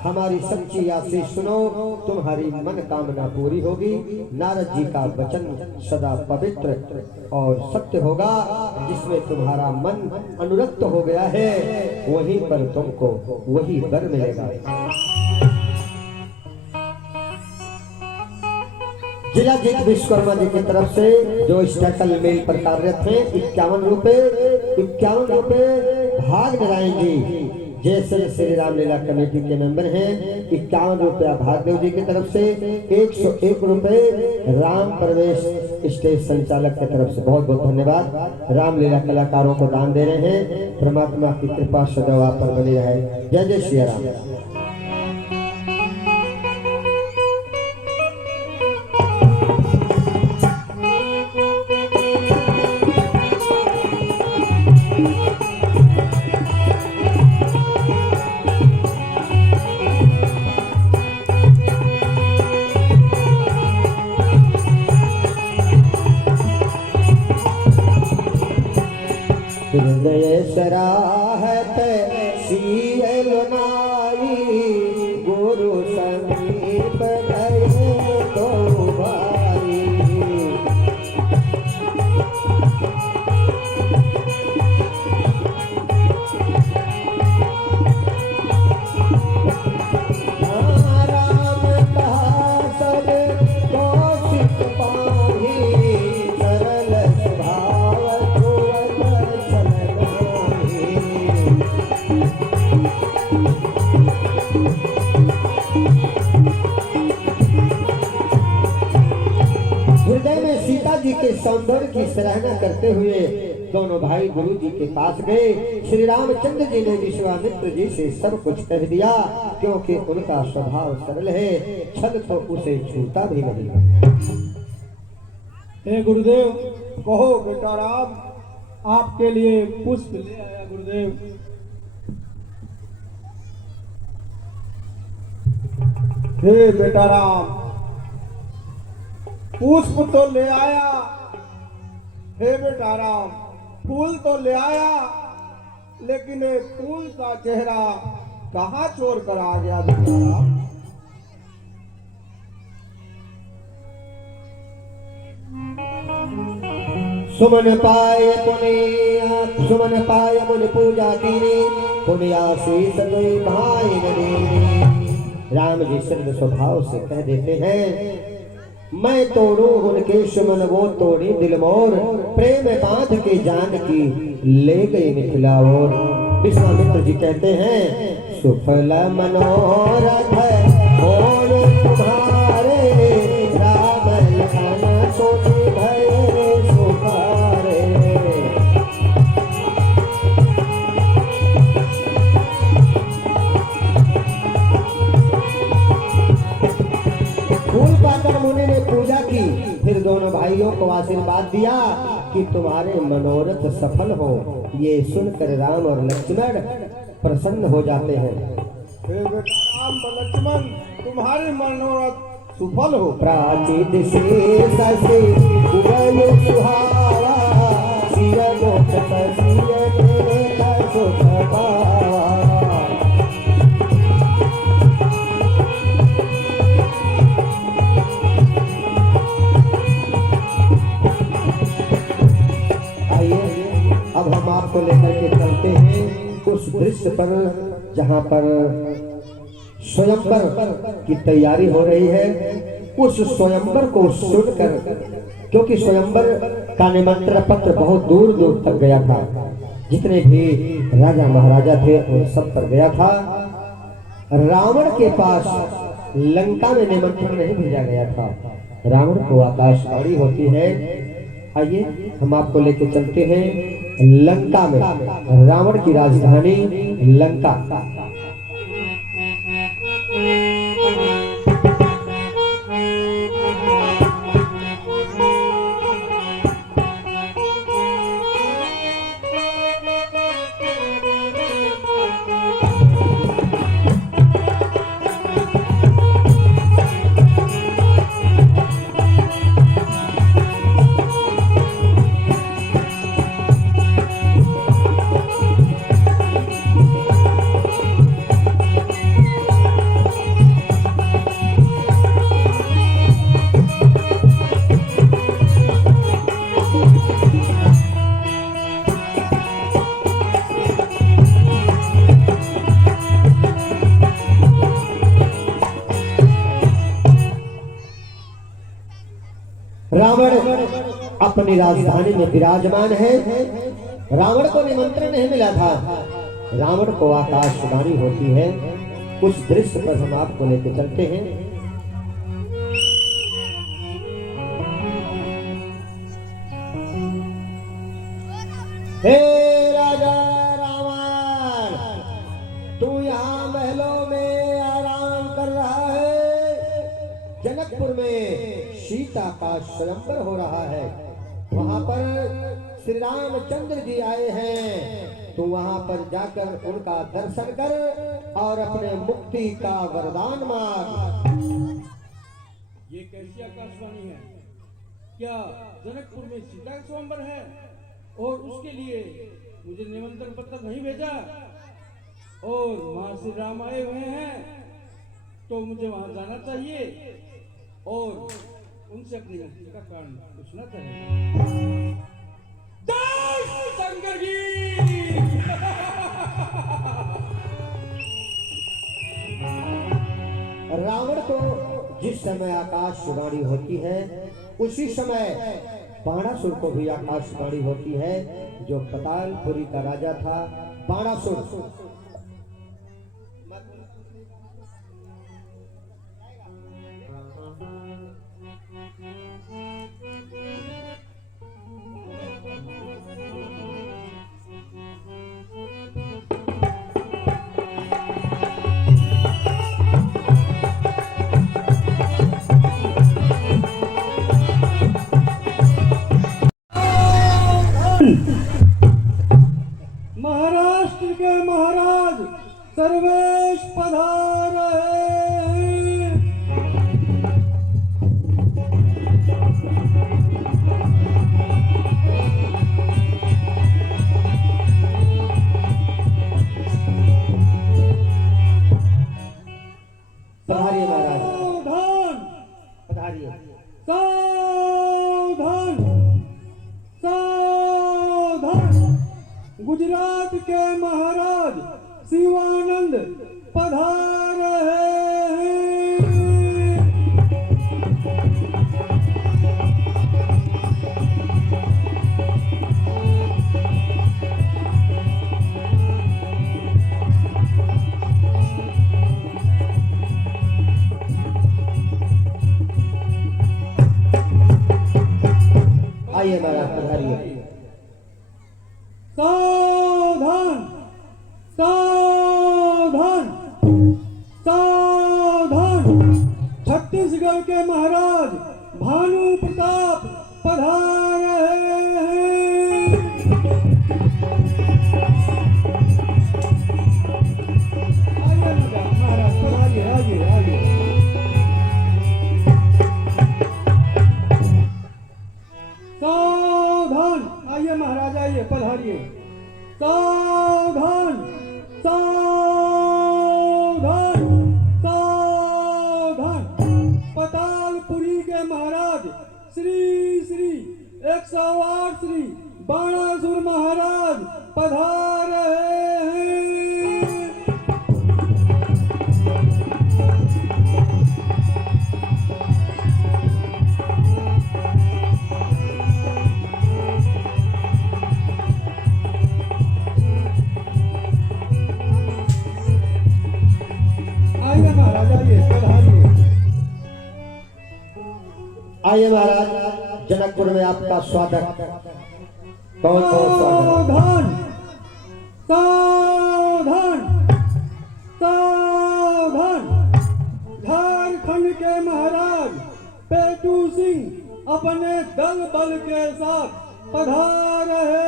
हमारी सच्ची आशीष सुनो, तुम्हारी मन कामना पूरी होगी। नारद जी का वचन सदा पवित्र और सत्य होगा। जिसमें तुम्हारा मन अनुरक्त हो गया है वहीं पर तुमको वही वर मिलेगा। जिला जीत विश्वकर्मा जी की तरफ से जो स्टैकल मेल पर कार्यरत थे 51 रुपए भाग नारायण जी जैसे श्री रामलीला कमेटी के मेंबर हैं 51 रुपया भागदेव जी की तरफ से, 101 रुपए राम प्रवेश स्टेज संचालक की तरफ से। बहुत बहुत धन्यवाद। रामलीला कलाकारों को दान दे रहे हैं। परमात्मा की कृपा सदैव आप पर बनी रहे। जय जय श्री राम। हृदय सराहत सीएल नाई गुरु समीप गए दो भाई। राम कहा सब कौशिक पाही, सरल स्वभाव हृदय में सीता जी के सौंदर्य की सराहना करते हुए दोनों भाई गुरु जी के पास गए। श्री रामचंद्र जी ने विश्वामित्र जी से सब कुछ कह दिया, क्योंकि उनका स्वभाव सरल है, छल तो उसे छूता भी नहीं। हे गुरुदेव, कहो बेटा राम, आपके लिए पुष्प ले आया गुरुदेव। हे बेटा राम, पुष्प तो ले आया। हे बेटा राम, फूल तो ले आया, लेकिन ये फूल का चेहरा कहाँ छोड़ कर आ गया बेटा राम? सुमन पाए मुनि पूजा कीनी, पुण्याशीष गई भाई नदी। राम जी सरल स्वभाव से कह देते हैं, मैं तोड़ू उनके सुमन वो तोड़ी दिल मोर, प्रेम बांध के जान की ले गई मिथिला और। विश्वामित्र जी कहते हैं, सुफल मनोरथ और तुम्हारे, राम लखन सोची भय सुखारे। फूल पाकर मुनि ने पूजा की, फिर दोनों भाइयों को आशीर्वाद दिया कि तुम्हारे मनोरथ सफल हो। ये सुनकर राम और लक्ष्मण प्रसन्न हो जाते हैं। हे बेटा राम और लक्ष्मण, तुम्हारे मनोरथ सफल हो। प्राचीन से ससे उगयो सुहावा, सिर लोक ससिय देता सुख पावा। अब हम आपको लेकर के चलते हैं उस दृश्य पर जहां पर स्वयंवर की तैयारी हो रही है। उस स्वयंवर को सुनकर, क्योंकि स्वयंवर का निमंत्रण पत्र बहुत दूर दूर तक गया था, जितने भी राजा महाराजा थे उन सब पर गया था। रावण के पास लंका में निमंत्रण नहीं भेजा गया था। रावण को आकाशवाणी होती है। आइए हम आपको लेके चलते हैं लंका में, रावण की राजधानी लंका। रावण अपनी राजधानी में विराजमान है। रावण को निमंत्रण नहीं मिला था। रावण को आकाशवाणी होती है। उस दृश्य पर हम आपको लेके चलते हैं। हे राजा रावण, तू यहाँ महलों में आराम कर रहा है। जनकपुर में सीता का स्वयंवर हो रहा है। वहां पर श्री रामचंद्र जी आए हैं। तू वहां पर जाकर उनका दर्शन कर और अपने मुक्ति का वरदान मांग। ये कैसी आकाशवाणी है? क्या जनकपुर में सीता का स्वयंवर है और उसके लिए मुझे निमंत्रण पत्र नहीं भेजा? और वहां श्री राम आए हुए हैं तो मुझे वहां जाना चाहिए और उनसे अपनी मुक्ति का कारण पूछना चाहिए। जय शंकर जी। रावण को जिस समय आकाशवाणी होती है उसी समय बाणासुर को भी आकाशवाणी होती है, जो पतालपुरी का राजा था बाणासुर। महाराष्ट्र के महाराज सर्वेश पधार हैं। पधारिए महाराज, सावधान पधारिए। सावधान सावधान। गुजरात के महाराज शिवानंद पधार रहे हैं। आइए महाराज, पधारिए। सावधान सावधान सावधान। छत्तीसगढ़ के महाराज भानु प्रताप पधार रहे हैं। आइए महाराज, पधारिए, आइए आइए। सावधान, आइए महाराज, आइए पधारिए। सावधान सावधान सावधान। पतालपुरी के महाराज श्री श्री 108 श्री बाणासुर महाराज पधार रहे हैं। आइए महाराज, आइए पधारिए। आइए महाराज, जनकपुर में आपका स्वागत। कौन कौन स्वागत? सावधान सावधान सावधान। झारखंड के महाराज पेटू सिंह अपने दल बल के साथ पधार रहे हैं।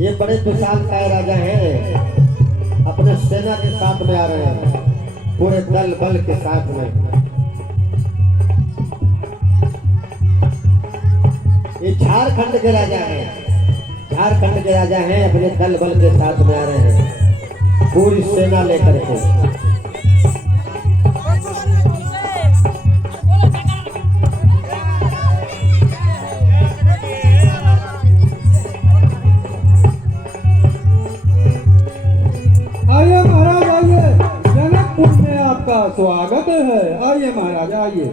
ये बड़े विशाल काय राजा हैं। अपने अपने सेना के साथ में आ रहे हैं, पूरे दल बल के साथ में। ये झारखंड के राजा हैं, झारखंड के राजा हैं, अपने दल बल के साथ में आ रहे हैं, पूरी सेना लेकर के। आइए महाराज आइए, जनकपुर में आपका स्वागत है। आइए महाराज आइए।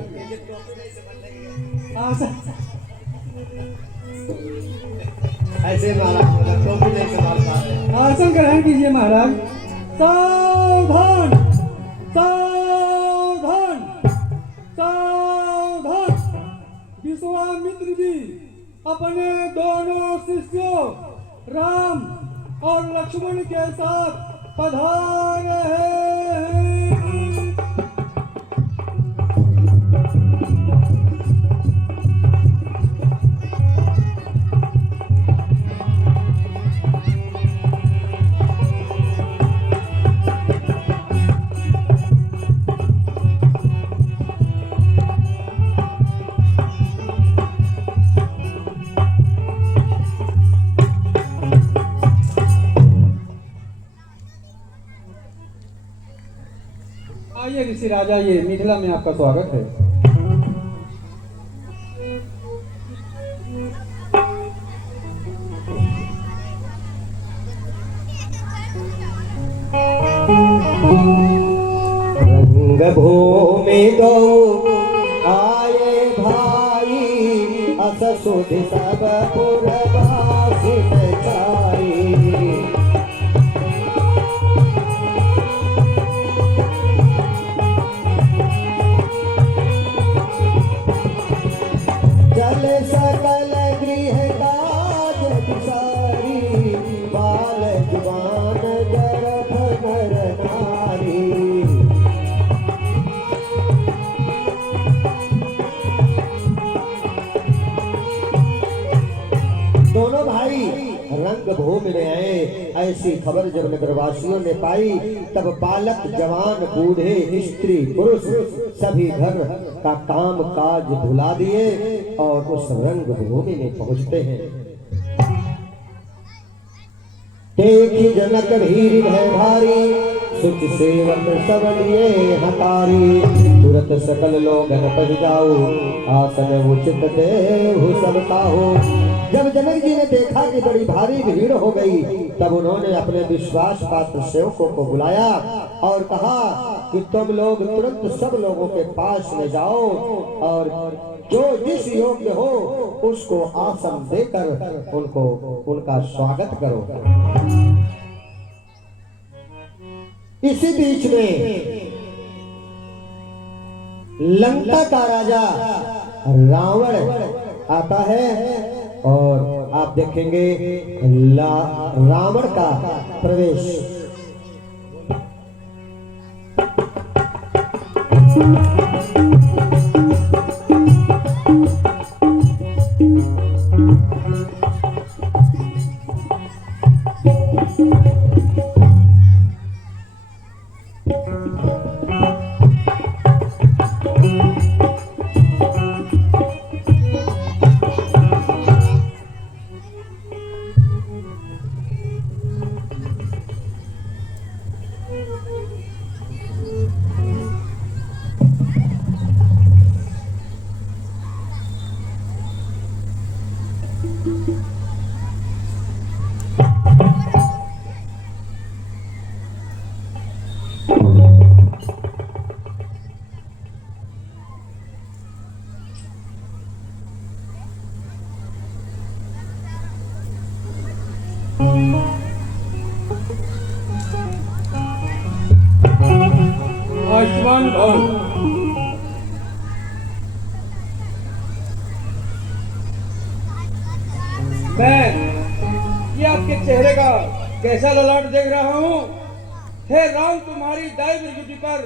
ऐसे महाराज टोपी नहीं संभाल पा रहे। आसन ग्रहण कीजिए महाराज। सावधान सावधान सावधान। विश्वामित्र जी अपने दोनों शिष्यों राम और लक्ष्मण के साथ पधार रहे हैं। आइए ऋषि राजा, ये मिथिला में आपका स्वागत है। रंग भूमि दो आए भाई, अस सुध सब पुरवासी बचाई। चल सकल गृह काज बिसारी, बाल जुबान गर्भ नर नारी। दोनों भाई रंग भूमि में आए। ऐसी खबर जब नगरवासियों ने पाई, तब बालक जवान बूढ़े स्त्री पुरुष सभी घर का काम काज भुला दिए और उस रंग भूमि में पहुंचते हैं। देखी जनक भीर भय भारी, सुच सेवक सब लिए हतारी। तुरत सकल लोगन पह जाऊ, आसन उचित देहु सब ताहु। जब जनक जी ने देखा कि बड़ी भारी भीड़ हो गई, तब उन्होंने अपने विश्वास पात्र सेवकों को बुलाया और कहा कि तुम लोग तुरंत सब लोगों के पास में जाओ और जो जिस योग्य हो उसको आसन देकर उनको उनका स्वागत करो। इसी बीच में लंका का राजा रावण आता है और आप देखेंगे रावण का प्रवेश। आयुष्मान भव। मैं ये आपके चेहरे का कैसा ललाट देख रहा हूँ। हे राम, तुम्हारी दैव युति पर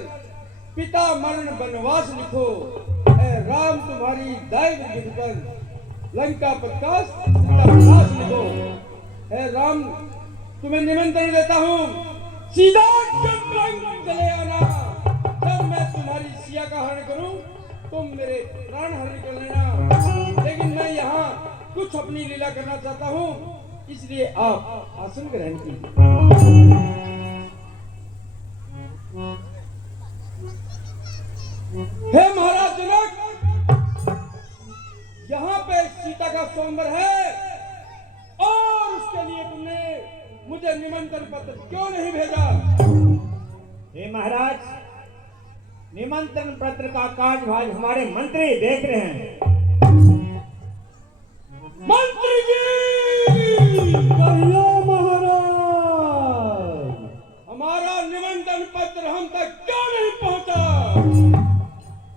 पिता मरण वनवास लिखो। हे राम, तुम्हारी दैव युति पर लंका प्रकाश सीता विनाश लिखो। हे राम, तुम्हें निमंत्रण देता हूँ सीधा गंगरंग चले आना। जब मैं तुम्हारी सिया का हरण करूं तुम मेरे प्राण हरण कर लेना। लेकिन मैं यहाँ कुछ अपनी लीला करना चाहता हूँ, इसलिए आप आसन ग्रहण कीजिए। हे महाराज जनक, यहाँ पे सीता का स्वयंवर है और उसके लिए तुमने मुझे निमंत्रण पत्र क्यों नहीं भेजा? हे महाराज, निमंत्रण पत्र का कार्यभार हमारे मंत्री देख रहे हैं। मंत्री जी, कहिए महाराज। हमारा निमंत्रण पत्र हम तक क्यों नहीं पहुंचा?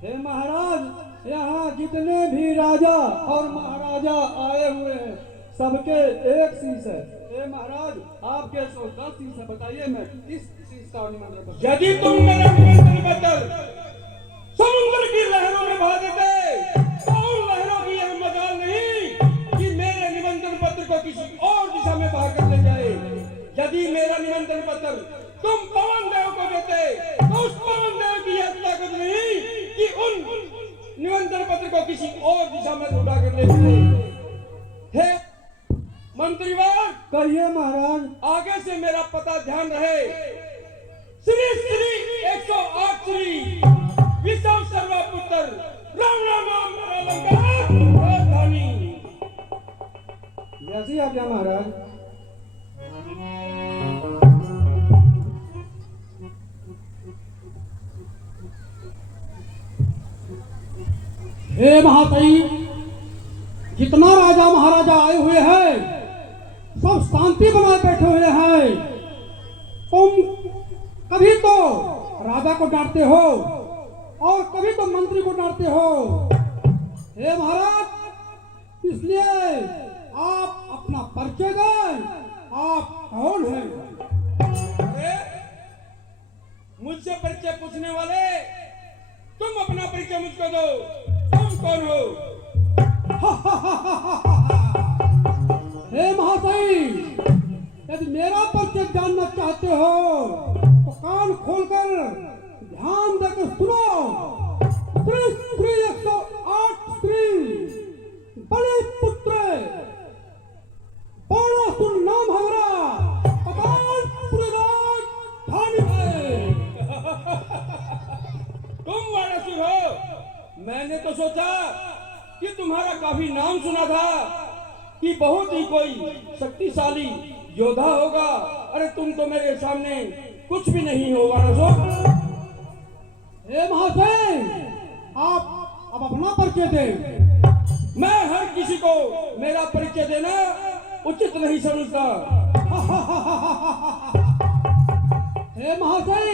हे महाराज, यहाँ जितने भी राजा और महाराजा आए हुए हैं सबके एक शीश है। हे महाराज, आपके 110 शीश है, बताइए मैं किस शीश का निमंत्रण पत्र? यदि तुम मेरा निमंत्रण पत्र समुद्र की लहरों में बहा देते तो उन लहरों की यह मजाल नहीं कि मेरे निमंत्रण पत्र को किसी और दिशा में बहा कर ले जाए। यदि मेरा निमंत्रण पत्र तुम पवन देव को देते तो उस पवन देव की यह ताकत नहीं कि उन निमंत्रण पत्र को किसी और दिशा में उठा कर ले जाए। हे मंत्रीवार, कहिए महाराज। आगे से मेरा पता ध्यान रहे। श्री श्री 108 श्री विषम सर्वा पुत्र रावणा नाम मेरा लंका राजधानी। जैसी आज्ञा महाराज। हे महाशय, जितना राजा महाराजा आए हुए हैं सब शांति बनाए बैठे हुए हैं। तुम कभी तो राजा को डांटते हो और कभी तो मंत्री को डांटते हो। हे महाराज, इसलिए आप अपना परिचय दें। आप कौन हैं? अरे, मुझसे परिचय पूछने वाले तुम अपना परिचय मुझको दो। तुम कौन हो? हे महाशय, यदि मेरा परिचय जानना चाहते हो तो कान खोलकर ध्यान देकर सुनो। श्री श्री 108 श्री बड़े पुत्र बड़ा सुन नाम हमारा पतालपुर राजधानी है। तुम वारासुर हो? मैंने तो सोचा कि तुम्हारा काफी नाम सुना था कि बहुत ही कोई शक्तिशाली योद्धा होगा। अरे तुम तो मेरे सामने कुछ भी नहीं हो वारासुर। हे महाशय, आप अब अपना परिचय दें। मैं हर किसी को मेरा परिचय देना उचित नहीं समझता। हे महाशय,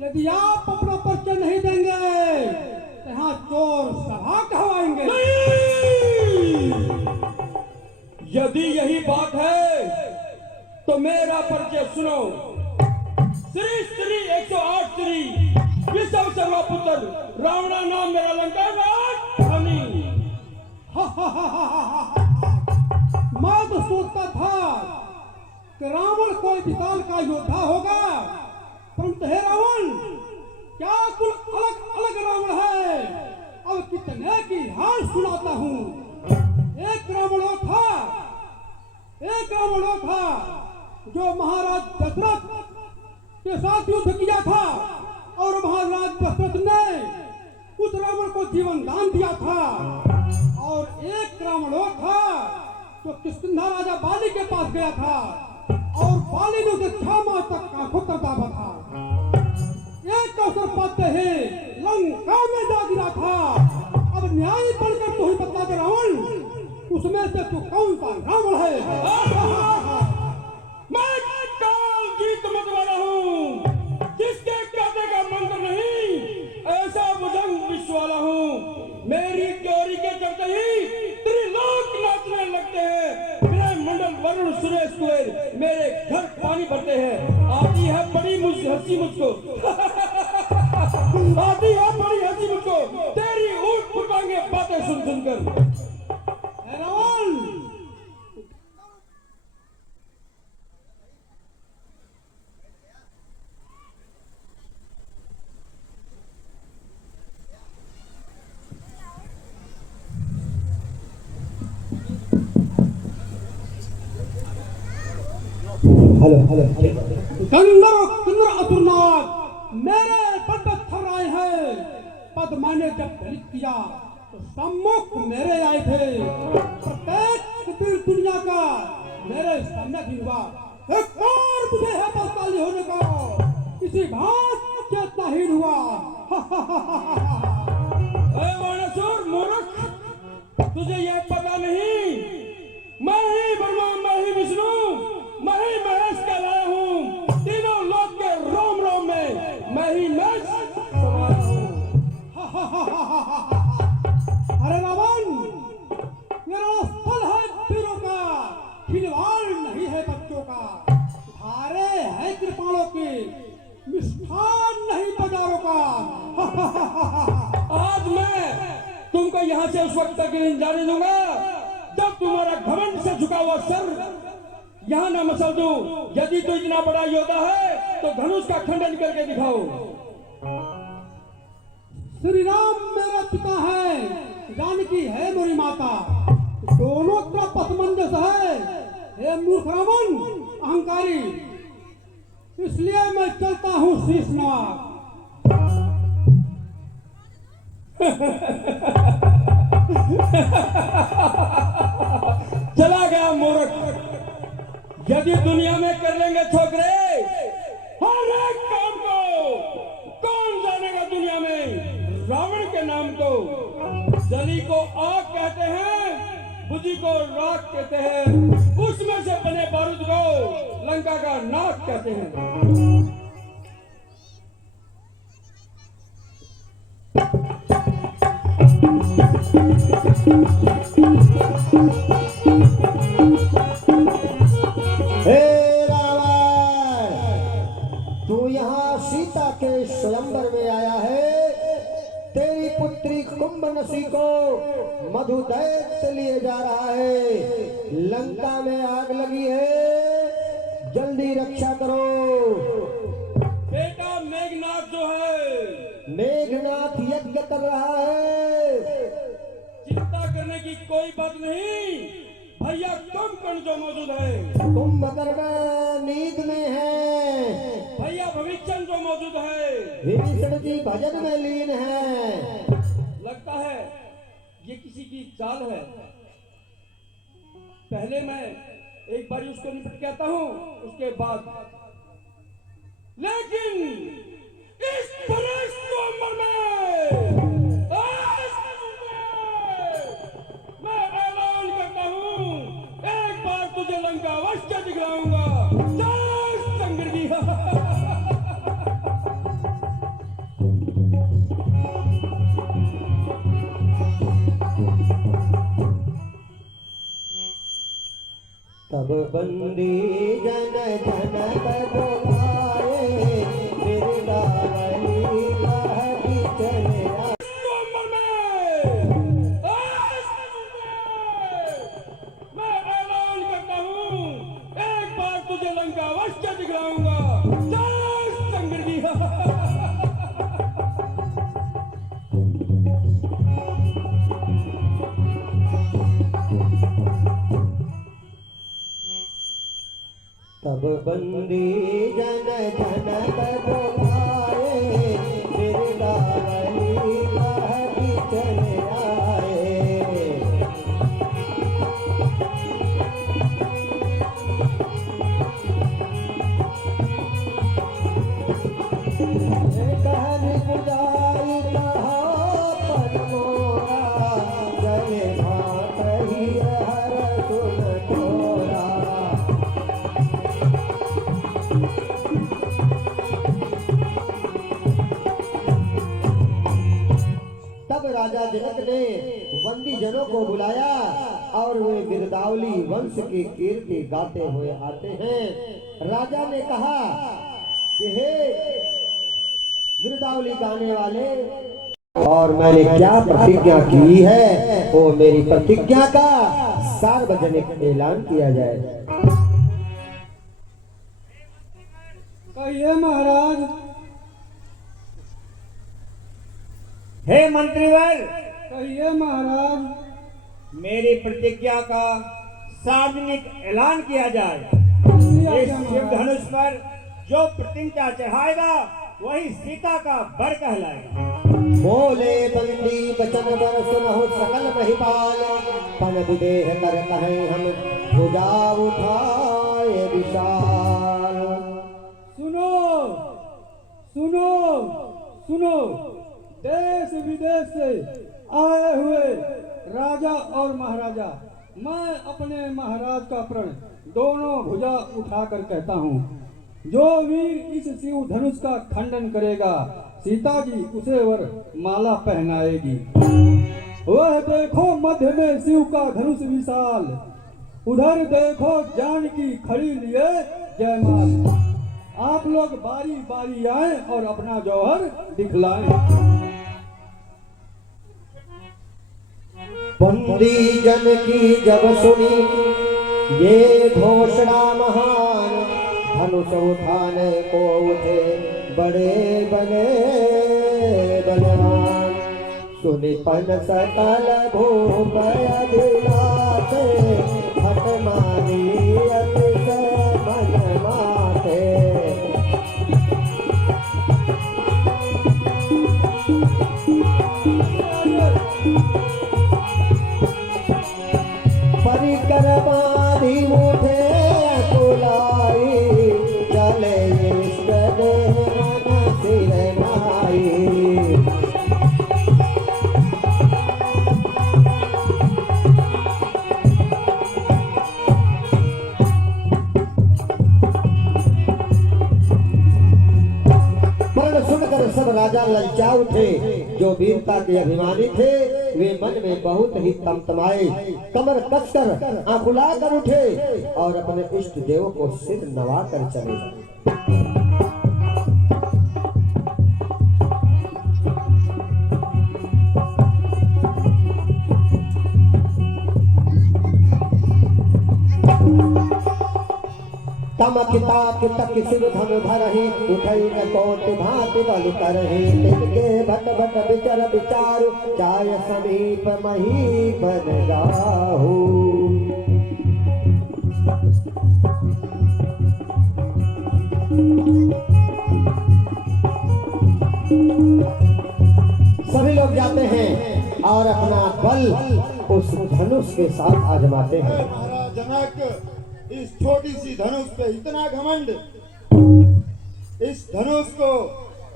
यदि आप अपना परिचय नहीं देंगे तो यहाँ चोर सभा कहवाएंगे। यदि यही बात है तो मेरा परिचय सुनो। श्री श्री 108 श्री विषम सर्वा पुत्र रावणा नाम मेरा लंका राजधानी। मैं तो सोचता था कि रावण कोई विशाल का योद्धा होगा, परंतु हे रावण, क्या कुल अलग अलग रावण है। अब कितने की हाल सुनाता हूँ। एक रावण वो था जो महाराज दशरथ के साथ युद्ध किया था और महाराज दशरथ ने उस रावण को जीवन दान दिया था। और एक रावण वो था जो किष्किंधा राजा बाली के पास गया था और बाली ने उसे 6 माह तक आंखों तक दाबा था। एक अवसर पाते ही लंका में जा गिरा था। अब न्याय बनकर तू ही बता दे रावण, उसमें से तू कौन सा रावण है? मैं काल जीत मत वाला हूँ, जिसके कहने का मंत्र नहीं, ऐसा भुजंग विश्व वाला हूँ। मेरी चोरी के चलते ही त्रिलोक नाचने लगते हैं। मेरे मंडल वरुण सुरेश कुबेर मेरे घर पानी भरते हैं। आती है बड़ी हंसी मुझको आती है बड़ी हंसी मुझको तेरी ऊट फुटांगे बातें सुन सुनकर। हेलो गंधर्व किन्नर असुरनाथ मेरे पद पर थर्राए हैं। पद मैंने जब दलित किया तो सम्मुख मेरे आए थे। प्रत्येक कुटीर दुनिया का मेरे सामने भी हुआ। एक बार मुझे है बलशाली होने का, किसी बात चेतना ही हुआ। अरे वाणासुर मूर्ख, तुझे यह पता नहीं मैं ही ब्रह्मा, मैं ही विष्णु, मैं ही महेश कहलाया हूँ। तीनों लोक के रोम रोम में मैं ही महेश समाया हूँ। अरे रावण, मेरा स्थल है वीरों का, खिलवाड़ नहीं है बच्चों का। धारे है कृपाणों की, मिष्ठान नहीं बाजारों का। आज मैं तुमको यहाँ से उस वक्त तक नहीं जाने दूंगा जब तुम्हारा घमंड से झुका हुआ सर यहाँ न मसल दूं। यदि तो इतना बड़ा योद्धा है तो धनुष का खंडन करके दिखाओ। श्री राम मेरा पिता है, जानकी है मेरी माता। दोनों तरफ असमंजस है। हे मूर्ख रावण अहंकारी, इसलिए मैं चलता हूँ शीशनाग। चला गया मूर्ख। यदि दुनिया में कर लेंगे छोकरे हर एक काम को, कौन जानेगा दुनिया में रावण के नाम को। जली को आग कहते हैं, बुझी को राख कहते हैं, उसमें से बने बारूद को लंका का नाक कहते हैं। हे रावण, तू यहाँ सीता के स्वयंवर में आया है। तेरी पुत्री कुंभनसी को मधु दैत्य लिए जा रहा है। लंका में आग लगी है, जल्दी रक्षा करो। बेटा मेघनाथ जो है, मेघनाथ यज्ञ कर रहा है। चिंता करने की कोई बात नहीं। भैया कुंभकर्ण जो मौजूद है, कुंभकर्ण नींद में है। भैया भविष्यन जो मौजूद है, विभीषण जी भजन में लीन है। लगता है ये किसी की चाल है। पहले मैं एक बार उसको निपट के आता हूँ, उसके बाद। लेकिन इस परेश नवंबर में मैं ऐलान करता हूँ, एक बार तुझे लंका अवश्य दिखलाऊंगा। जय संग्रही। तब बंदी जन जन तब आए, वृंदावनी कहती चले आए। नवंबर में मैं ऐलान करता हूँ, एक बार तुझे लंका अवश्य दिखलाऊंगा। जय संग्रही। तब बंदी जन जन तब आए, वृंदावनी कहती चले आए। कहन पुजाई कहा पन मोरा, जय भात ही हर सुन तोरा। तब राजा जनक ने बंदी जनों को बुलाया और वे गिरदावली वंश की कीर्ति गाते हुए आते हैं। राजा ने कहा कि हे गिरदावली गाने वाले, और मैंने क्या प्रतिज्ञा की है वो मेरी प्रतिज्ञा का सार्वजनिक ऐलान किया जाए। कहिए महाराज। हे मंत्रीवर, कहिए महाराज। मेरी प्रतिज्ञा का सार्वजनिक ऐलान किया जाए। कहिए इस आज्ञा शिव महाराज। धनुष पर जो प्रतिज्ञा चढ़ाएगा वही सीता का वर कहलाएगा। बोले बंदी बचन बर सुनहु सकल महिपाल, पन विदेह कर कहें हम भुजा उठाए विशाल। सुनो सुनो सुनो, देश विदेश से आए हुए राजा और महाराजा, मैं अपने महाराज का प्रण दोनों भुजा उठाकर कहता हूँ, जो वीर इस शिव धनुष का खंडन करेगा सीता जी उसे वर माला पहनाएगी। वह देखो मध्य में शिव का धनुष विशाल, उधर देखो जानकी खड़ी लिए जयमाल। आप लोग बारी बारी आए और अपना जौहर दिखलाएं। बंदी जन की जब सुनी ये घोषणा महान, धनुष उठाने को उठे बड़े बने बलवान। सुनि पन सकल भूप अभिलाष, हठ मानी अतिशय मन माथे। परिकर बाधी उठे कुलाई, चले इष्ट देह मन सिर नाई। वर्ण सुनकर सब राजा ललचा उठे, जो वीरता के अभिमानी थे वे मन में बहुत ही तमतमाए। कमर कसकर आंखुला कर उठे और अपने इष्ट देव को सिर नवा कर चले। तमकिता कितक सिर धनु धरहि, उठई न कोटि भांति बल करहि। तिनके भट भट विचर विचारु, जाय समीप मही बन जाहु। सभी लोग जाते हैं और अपना बल उस धनुष के साथ आजमाते हैं। महाराज जनक, इस छोटी सी धनुष पे इतना घमंड, इस धनुष को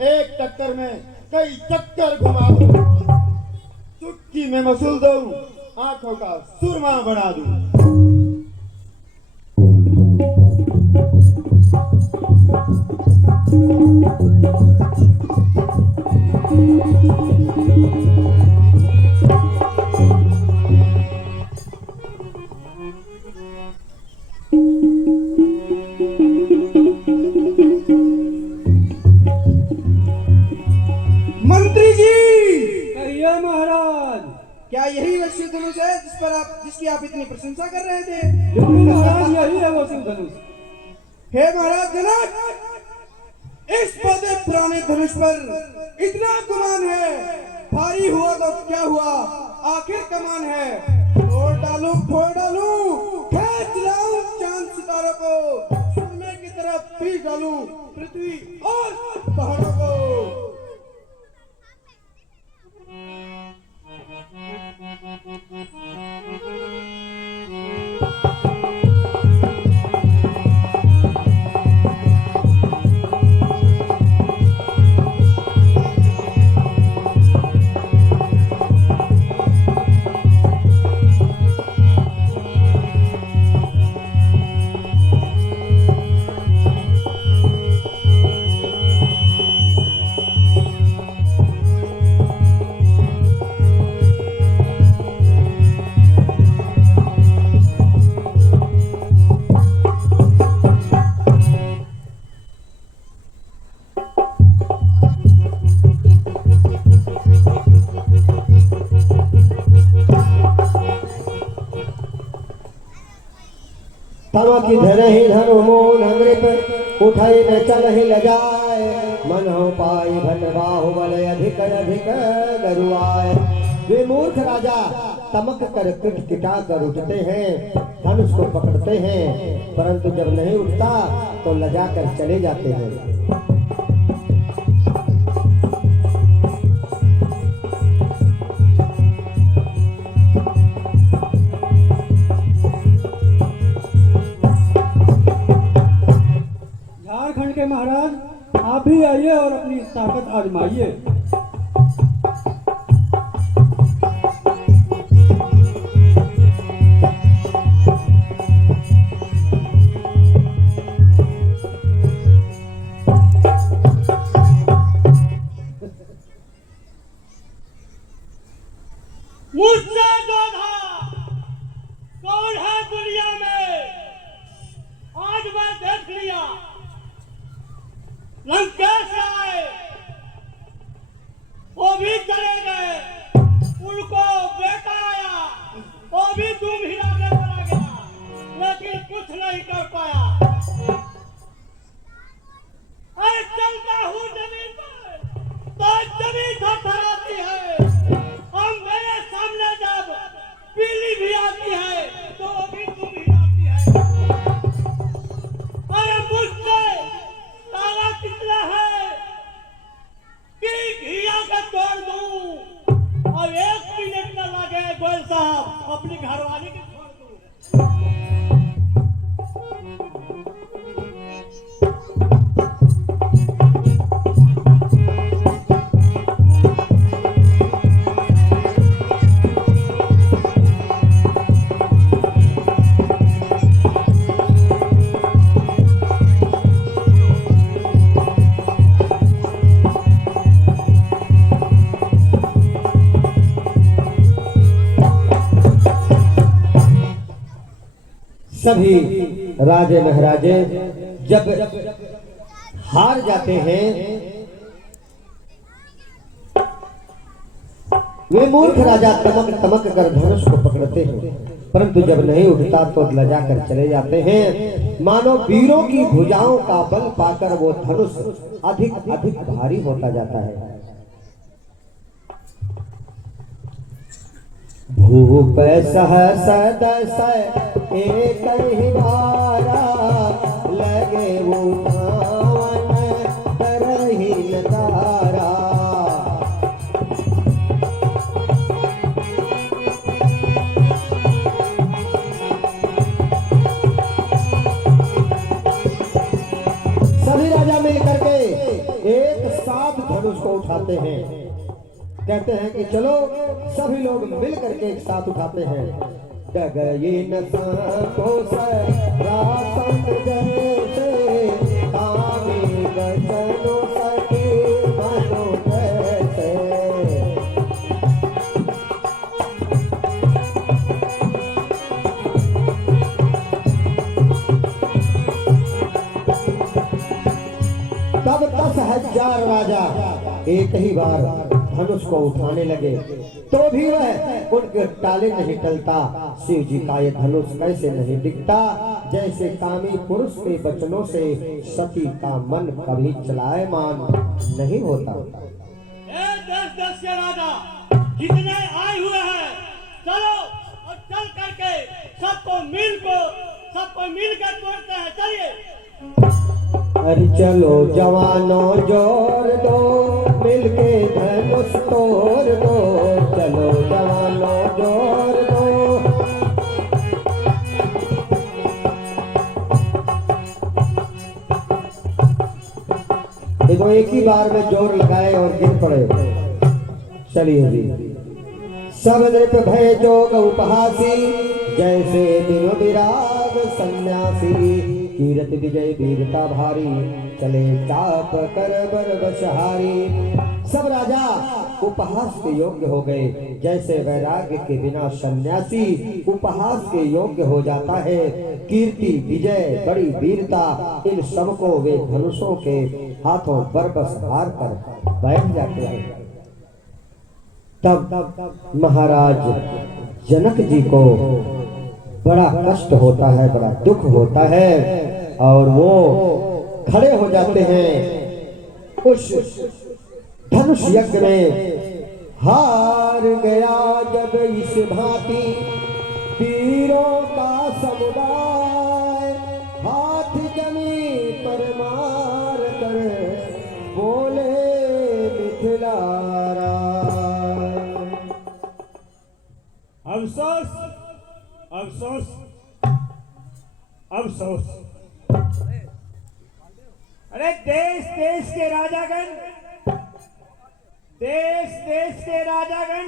एक टक्कर में कई चक्कर घुमा दूं, चुटकी में मसूल दूं, आंखों का सुरमा बना दूं। मंत्री जी कहिए महाराज। क्या यही वह शिव धनुष है जिसकी आप इतनी प्रशंसा कर रहे थे? बिल्कुल महाराज, यही है वो शिव धनुष। हे महाराज जनक, इस पौधे पुराने धनुष पर इतना गुमान है, भारी हुआ तो क्या हुआ, आखिर कमान है। फोड़ डालू खींच लाऊं चांद सितारों को, सुरमे की तरफ पीस डालू पृथ्वी और पहाड़ों को। तम की धरहि धनु मोन नृप, उठई न चलहि लजाए। मन हो पाई भट बाहुबल अधिक अधिक गरुआए। वे मूर्ख राजा तमक कर किटकिटा कर उठते हैं, धनुष को पकड़ते हैं, परंतु जब नहीं उठता तो लजा कर चले जाते हैं। झारखंड के महाराज आप भी आइए और अपनी ताकत आजमाइए। मुझसे जोधा कौन है दुनिया में, आज मैं देख लिया। लंकेश आए, वो भी चले गए, उनको बेटा आया, वो भी धूम हिला के चला गया, लेकिन कुछ नहीं कर पाया। अरे चलता हूँ जमीन पर तो जमीन थरथराती है, और मेरे सामने जब पीली भी आती है तो वो भी धूम हिलाती है। अरे मुझसे ताला कितना है कि घिया का तोड़ दूं और 1 मिनट न लगे गोयल साहब अपनी घरवाली के छोड़ दूं। सभी राजे महाराजे जब हार जाते हैं, वे मूर्ख राजा तमक तमक कर धनुष को पकड़ते हैं, परंतु जब नहीं उठता तो लजा कर चले जाते हैं। मानो वीरों की भुजाओं का बल पाकर वो धनुष अधिक अधिक भारी होता जाता है। भूप सहस दस एक ही बारा, लगे उठावन करही नगारा। सभी राजा मिल करके एक साथ धनुष को उठाते हैं, कहते हैं कि चलो सभी लोग मिल करके एक साथ उठाते हैं। डगये न सांको सरासंग जैसे, तामे बचनो सके मनो जैसे। तब 10,000 राजा एक ही बार धनुष को उठाने लगे, तो भी वह उनके टाले नहीं टलता। शिव जी का ये धनुष कैसे नहीं दिखता, जैसे कामी पुरुष के वचनों से सती का मन कभी चलायमान नहीं होता। 10 के राजा जितने आए हुए हैं, चलो और चल करके सबको मिलकर तोड़ते हैं। चलिए। अरे चलो जवानों जोर दो, मिलके धनुष तोड़ दो। चलो जवानों जोर दो। ये तो एक ही बार में जोर लगाए और गिर पड़े। चलिए जी। सब नृप भय जोग उपहासी, जैसे बिनु विराग सन्यासी। कीरत विजय वीरता भारी, चले चाप कर बर बशहारी। सब राजा उपहास के योग्य हो गए, जैसे वैराग्य के बिना सन्यासी उपहास के योग्य हो जाता है। कीर्ति विजय बड़ी वीरता, इन सबको वे धनुषों के हाथों बरबस हार कर बैठ जाते हैं। तब महाराज जनक जी को बड़ा कष्ट होता है, बड़ा दुख होता है, और वो खड़े हो जाते हैं। उस धनुष यज्ञ में हार गया जब इस भांति वीरों का समुदाय, हाथ जमी पर मार कर बोले मिथिला राय। अफसोस अफसोस अफसोस। अरे देश देश के राजागण, देश देश के राजागण,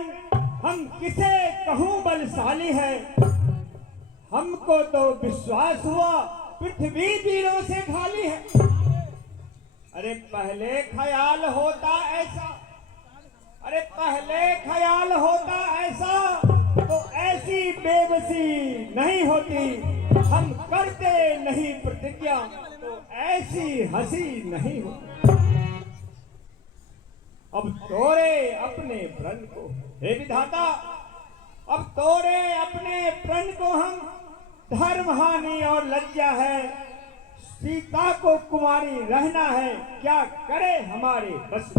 हम किसे कहूं बलशाली है। हमको तो विश्वास हुआ पृथ्वी वीरों से खाली है। अरे पहले ख्याल होता ऐसा, अरे पहले ख्याल होता ऐसा तो ऐसी बेबसी नहीं होती। हम करते नहीं प्रतिज्ञा तो ऐसी हंसी नहीं होती। अब तोड़े अपने प्रण को, हे विधाता, अब तोड़े अपने प्रण को हम। धर्म हानि और लज्जा है, सीता को कुमारी रहना है, क्या करे हमारे बस।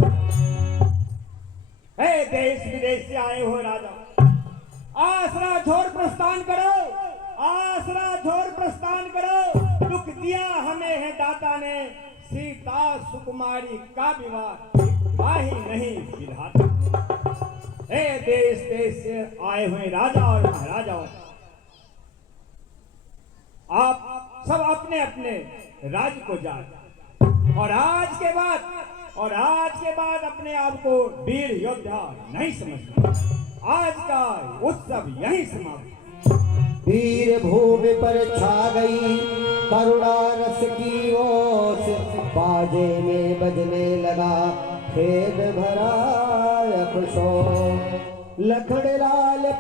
हे देश विदेश से आए हो राजा, आसरा छोड़ प्रस्थान करो, आसरा छोड़ प्रस्थान करो। दुख दिया हमें है दाता ने, सीता सुकुमारी का विवाह ही नहीं विधाता। हे देश देश से आए हुए राजा और महाराजाओं, आप सब अपने अपने राज्य को जाए और आज के बाद अपने आप को वीर योद्धा नहीं समझना। आज का उत्सव यही समाप्त। वीर भूमि पर छा गई करुणा रस की ओस, बाजे में बजने लगा खेद भरा अफसोस। लखन लाल